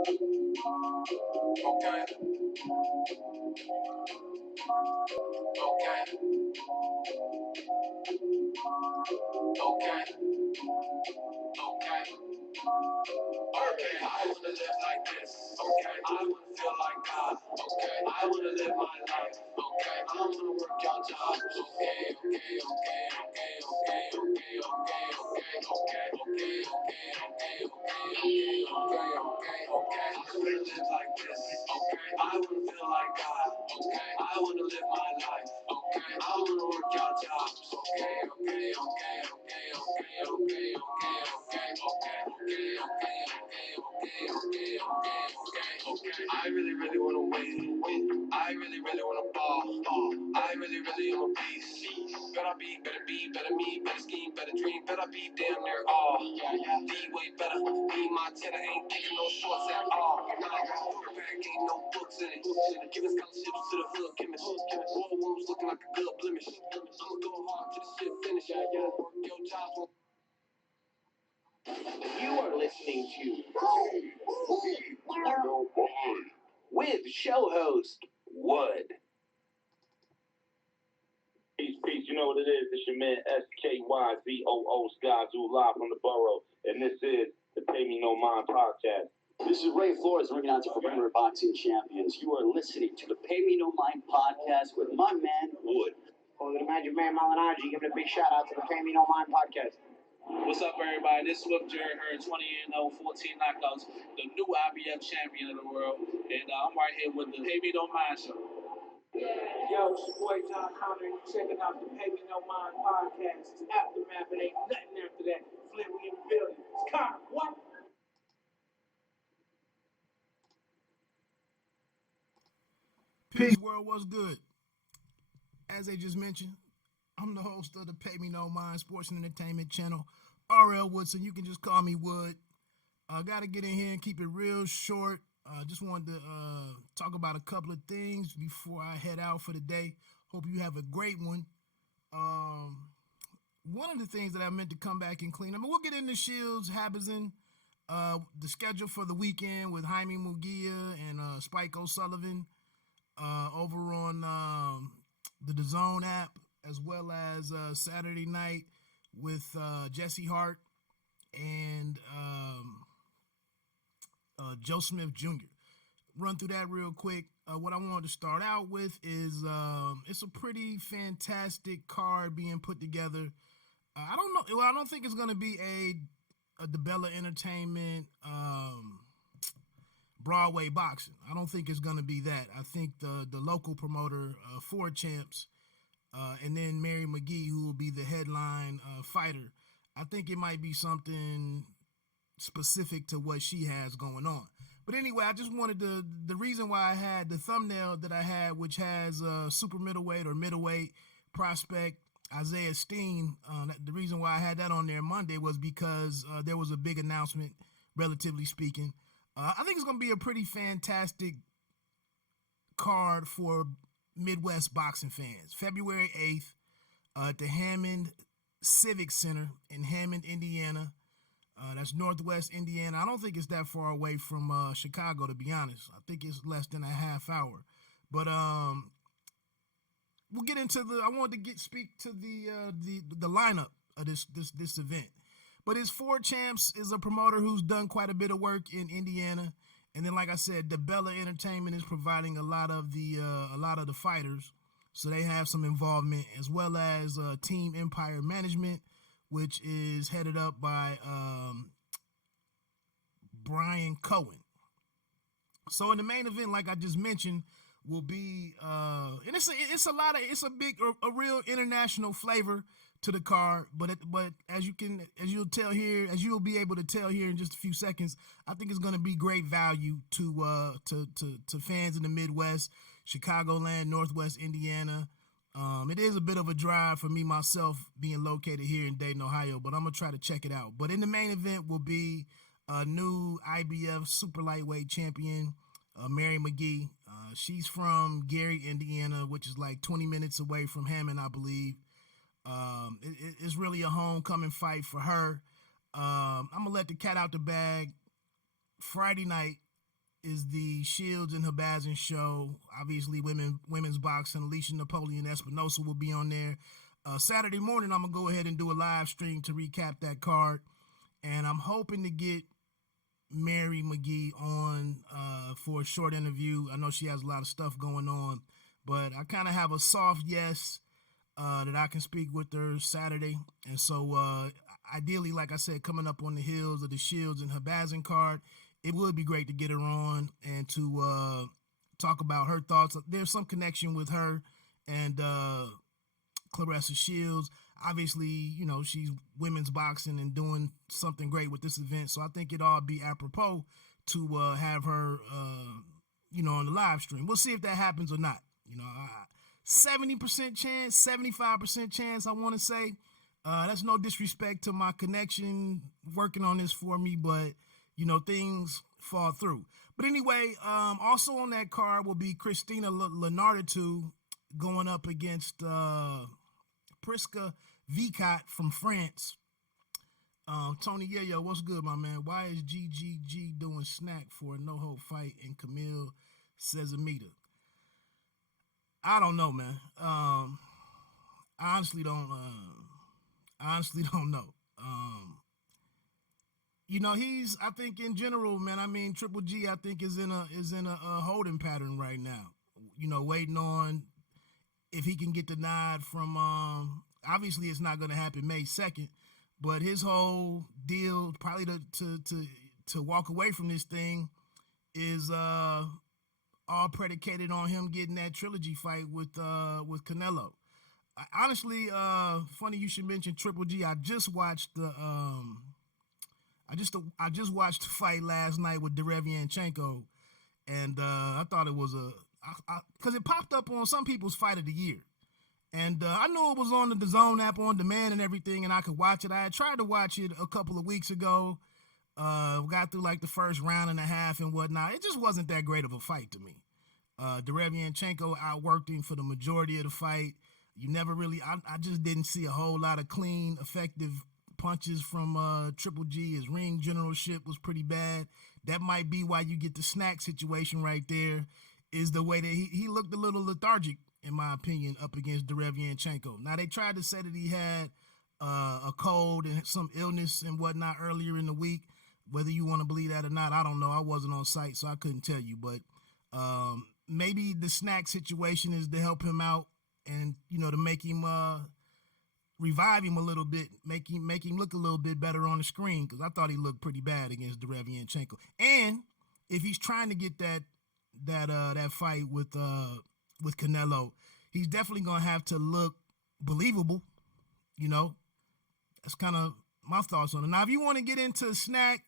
Okay. Okay. Okay. Okay. Okay, I wanna live like this. Okay, I wanna feel like God. Okay, I wanna live my life. Okay, I wanna work your job. Okay, okay, okay, okay, okay, okay, okay, okay, okay, okay, okay, okay, okay, okay, okay, okay. I wanna live like this. Okay, I wanna feel like God. Okay, I wanna live my life. Okay, I wanna work your jobs. Okay, okay, okay, okay, okay, okay, okay, okay, okay, okay, okay. I really, really wanna win. I really, really wanna ball. I really, really am a beast. Better be, better be, better me, better scheme, better dream, better be damn near all. D-way better. Me, Montana ain't kicking no shorts at all. Quarterback ain't no books in it. Giving scholarships to the hood chemist. War wounds looking like a good blemish. I'ma go hard till the shit finish. Work your jobs. You are listening to with show host Wood. Peace, you know what it is. It's your man SKYZOO Skyzoo live from the borough, and this is the Pay Me No Mind podcast. This is Ray Flores ringing out to Perimeter Boxing Champions. You are listening to the Pay Me No Mind podcast with my man Wood. Well, the Magic Man Malinaji giving a big shout out to the Pay Me No Mind podcast. What's up, everybody? This is Swift Jerry Hurd, 20-0, 14 knockouts, the new IBF champion of the world, and I'm right here with the Pay Me No Mind show. Yo, it's your boy John Connor, and you're checking out the Pay Me No Mind podcast. It's Aftermath, it ain't nothing after that. Flip, we in the building. It's Connor, what? Peace, world, what's good? As they just mentioned, I'm the host of the Pay Me No Mind Sports and Entertainment channel, R.L. Woodson. You can just call me Wood. I got to get in here and keep it real short. Just wanted to talk about a couple of things before I head out for the day. Hope you have a great one. One of the things that I meant to come back and clean, we'll get into Shields, Habazin, the schedule for the weekend with Jaime Mugia and Spike O'Sullivan over on the DAZN app, as well as Saturday night with Jesse Hart and Joe Smith Jr. Run through that real quick. What I wanted to start out with is it's a pretty fantastic card being put together. I don't know. Well, I don't think it's going to be a DeBella Entertainment Broadway boxing. I don't think it's going to be that. I think the local promoter, Four Champs, and then Mary McGee, who will be the headline fighter. I think it might be something specific to what she has going on. But anyway, I just wanted the reason why I had the thumbnail that I had, which has super middleweight or middleweight prospect Isaiah Steen. The reason why I had that on there Monday was because there was a big announcement, relatively speaking. I think it's going to be a pretty fantastic card for Midwest boxing fans. February 8th at the Hammond Civic Center in Hammond, Indiana. That's Northwest Indiana. I don't think it's that far away from Chicago, to be honest. I think it's less than a half hour. But we'll get into I wanted to speak to the lineup of this event. But his Four Champs is a promoter who's done quite a bit of work in Indiana. And then, like I said, DeBella Entertainment is providing a lot of the fighters, so they have some involvement, as well as Team Empire Management, which is headed up by Brian Cohen. So in the main event, like I just mentioned, will be and it's a real international flavor to the card, but as you'll be able to tell here in just a few seconds, I think it's going to be great value to fans in the Midwest, Chicagoland, Northwest Indiana. It is a bit of a drive for me myself, being located here in Dayton, Ohio, but I'm gonna try to check it out. But in the main event will be a new IBF super lightweight champion, Mary McGee. She's from Gary, Indiana, which is like 20 minutes away from Hammond, I believe. It's really a homecoming fight for her. I'm gonna let the cat out the bag. Friday night, is the Shields and Habazin show. Obviously, women's boxing. Alicia Napoleon Espinosa will be on there. Saturday morning, I'm going to go ahead and do a live stream to recap that card. And I'm hoping to get Mary McGee on for a short interview. I know she has a lot of stuff going on, but I kind of have a soft yes that I can speak with her Saturday. And so ideally, like I said, coming up on the heels of the Shields and Habazin card, it would be great to get her on and to talk about her thoughts. There's some connection with her and Claressa Shields. Obviously, you know, she's women's boxing and doing something great with this event. So I think it all be apropos to have her, you know, on the live stream. We'll see if that happens or not. You know, 70% chance, 75% chance, I want to say. That's no disrespect to my connection working on this for me, but, you know, things fall through. But anyway, also on that card will be Christina Lenarditu going up against Priska Vicat from France. Tony Yayo, what's good, my man? Why is GGG doing snack for a no-hope fight in Camille Sezamita? I don't know, man. I honestly don't know. You know, I think in general, man, I mean, Triple G, I think is in a holding pattern right now. You know, waiting on if he can get the nod from, obviously it's not going to happen May 2nd, but his whole deal probably to walk away from this thing is all predicated on him getting that trilogy fight with Canelo. Honestly, funny you should mention Triple G. I just watched the I just watched the fight last night with Derevianchenko, and I thought it was because it popped up on some people's fight of the year. And I knew it was on the DAZN app on demand and everything, and I could watch it. I had tried to watch it a couple of weeks ago. Got through like the first round and a half and whatnot. It just wasn't that great of a fight to me. Derevianchenko outworked him for the majority of the fight. You never really, I just didn't see a whole lot of clean, effective punches from Triple G. His ring generalship was pretty bad. That might be why you get the snack situation right there, is the way that he looked a little lethargic, in my opinion, up against Derevianchenko. Now, they tried to say that he had a cold and some illness and whatnot earlier in the week. Whether you want to believe that or not, I don't know. I wasn't on site, so I couldn't tell you. But maybe the snack situation is to help him out and, you know, to make him revive him a little bit, make him look a little bit better on the screen, because I thought he looked pretty bad against Derevianchenko. And if he's trying to get that fight with Canelo, he's definitely gonna have to look believable. You know, that's kind of my thoughts on it. Now, if you want to get into snack,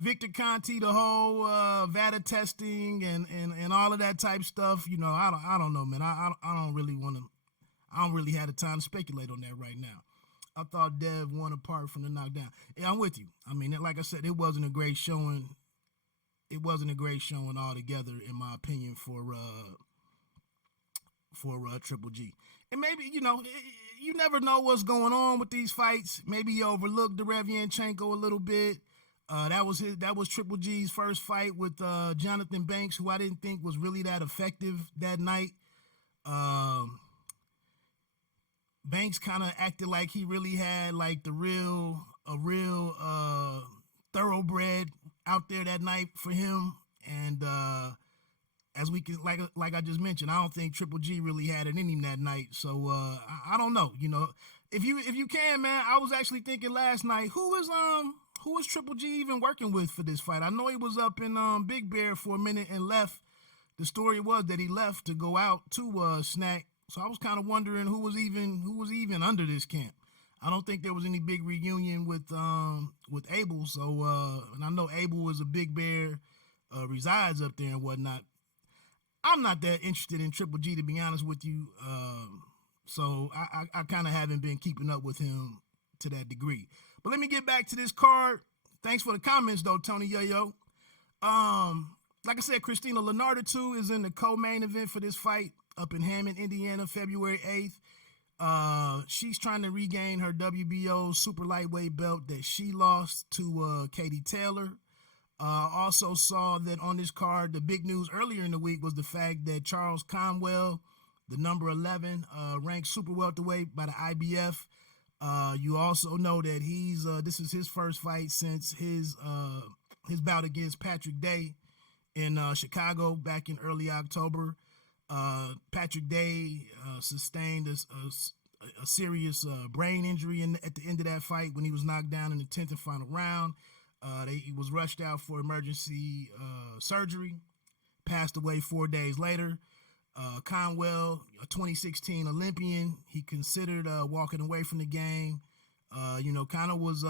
Victor Conti, the whole VADA testing and all of that type stuff, you know, I don't know, man. I don't really want to. I don't really have the time to speculate on that right now. I thought Dev won apart from the knockdown. Yeah, I'm with you. I mean, like I said, it wasn't a great showing. It wasn't a great showing altogether, in my opinion, for Triple G. And maybe, you know, you never know what's going on with these fights. Maybe you overlooked Derevianchenko a little bit. That was Triple G's first fight with Jonathan Banks, who I didn't think was really that effective that night. Banks kind of acted like he really had like a real thoroughbred out there that night for him. And as we can, like I just mentioned, I don't think Triple G really had it in him that night. So I don't know. You know, if you can, man, I was actually thinking last night, who was Triple G even working with for this fight? I know he was up in Big Bear for a minute and left. The story was that he left to go out to Snack. So I was kind of wondering who was even under this camp. I don't think there was any big reunion with Abel. So and I know Abel is a Big Bear, resides up there and whatnot. I'm not that interested in Triple G, to be honest with you. So I kind of haven't been keeping up with him to that degree. But let me get back to this card. Thanks for the comments, though, Tony Yo-Yo. Like I said, Christina Lenarditu is in the co-main event for this fight up in Hammond, Indiana, February 8th. She's trying to regain her WBO super lightweight belt that she lost to Katie Taylor. Also saw that on this card, the big news earlier in the week was the fact that Charles Conwell, the number 11, ranked super welterweight by the IBF. You also know that this is his first fight since his bout against Patrick Day in Chicago back in early October. Patrick Day sustained a serious brain injury at the end of that fight when he was knocked down in the 10th and final round. He was rushed out for emergency surgery, passed away 4 days later. Conwell, a 2016 Olympian, he considered walking away from the game. Kind of was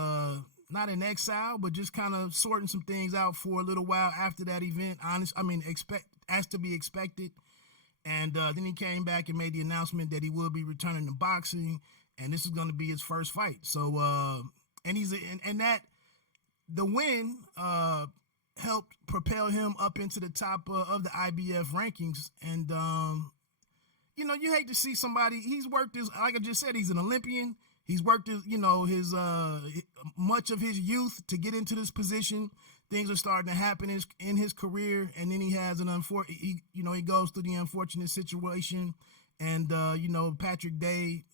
not in exile, but just kind of sorting some things out for a little while after that event. As to be expected. And then he came back and made the announcement that he will be returning to boxing, and this is going to be his first fight. So, the win helped propel him up into the top of the IBF rankings. And, you hate to see somebody, he's worked his, like I just said, he's an Olympian. He's worked his, his much of his youth to get into this position. Things are starting to happen in his career, and then he has he goes through the unfortunate situation. And, Patrick Day,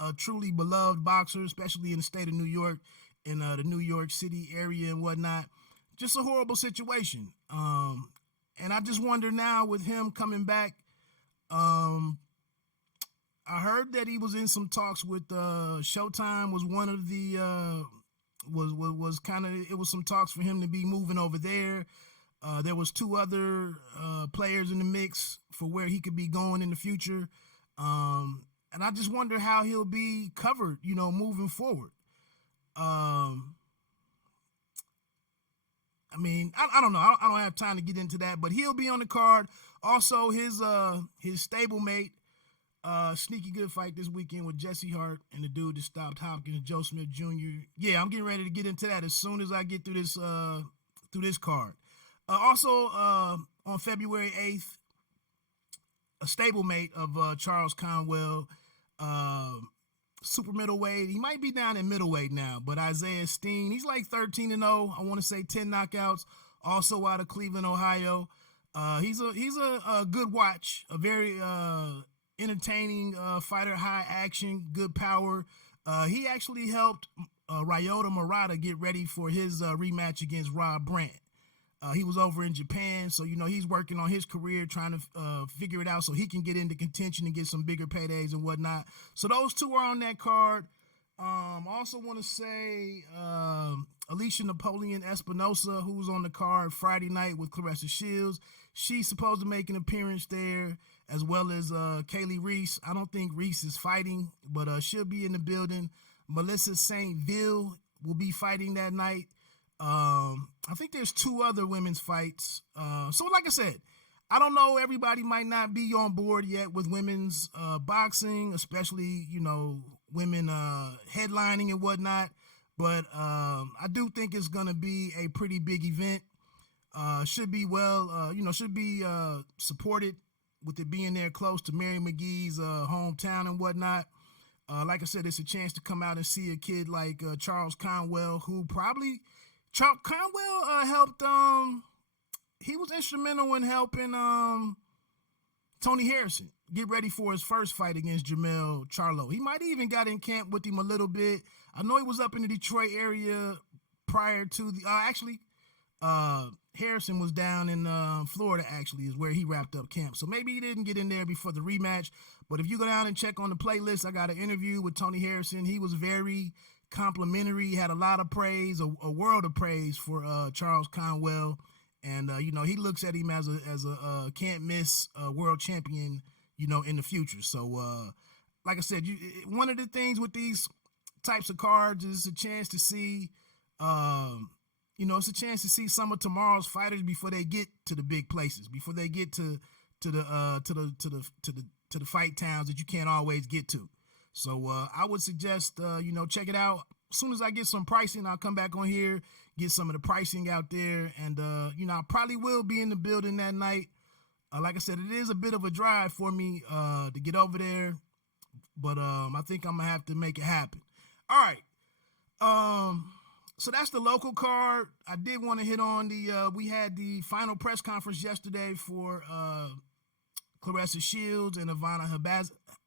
a truly beloved boxer, especially in the state of New York, in the New York City area and whatnot. Just a horrible situation. And I just wonder now with him coming back, I heard that he was in some talks with Showtime. Was one of the it was some talks for him to be moving over there. There was 2 other players in the mix for where he could be going in the future. And I just wonder how he'll be covered, moving forward. I don't know. I don't have time to get into that, but he'll be on the card. Also, his stablemate, sneaky good fight this weekend with Jesse Hart and the dude that stopped Hopkins, Joe Smith Jr. Yeah, I'm getting ready to get into that as soon as I get through this card. Also, on February 8th, a stablemate of Charles Conwell, super middleweight. He might be down in middleweight now, but Isaiah Steen, he's like 13-0. I want to say 10 knockouts. Also out of Cleveland, Ohio. He's a good watch, a very entertaining fighter, high action, good power. He actually helped Ryota Murata get ready for his rematch against Rob Brandt. He was over in Japan, so he's working on his career, trying to figure it out so he can get into contention and get some bigger paydays and whatnot. So those 2 are on that card. Also want to say Alicia Napoleon Espinosa, who's on the card Friday night with Claressa Shields. She's supposed to make an appearance there, as well as Kaylee Reese. I don't think Reese is fighting, but she'll be in the building. Melissa St. Ville will be fighting that night. I think there's 2 other women's fights. So like I said, I don't know. Everybody might not be on board yet with women's boxing, especially, women headlining and whatnot. But I do think it's going to be a pretty big event. Should be supported with it being there close to Mary McGee's hometown and whatnot. Like I said, it's a chance to come out and see a kid like Charles Conwell, who Conwell helped. He was instrumental in helping Tony Harrison get ready for his first fight against Jermell Charlo. He might even got in camp with him a little bit. I know he was up in the Detroit area prior to Harrison was down in Florida, actually, is where he wrapped up camp. So maybe he didn't get in there before the rematch. But if you go down and check on the playlist, I got an interview with Tony Harrison. He was very complimentary. He had a lot of praise, a world of praise for Charles Conwell. And, he looks at him as a can't miss world champion, in the future. So, like I said, one of the things with these types of cards is a chance to see, it's a chance to see some of tomorrow's fighters before they get to the big places, before they get to the fight towns that you can't always get to. So I would suggest, check it out. As soon as I get some pricing, I'll come back on here, get some of the pricing out there. And, I probably will be in the building that night. Like I said, it is a bit of a drive for me to get over there. But I think I'm going to have to make it happen. All right. So that's the local card. I did want to hit on we had the final press conference yesterday for Clarissa Shields and Ivana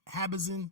Habazin.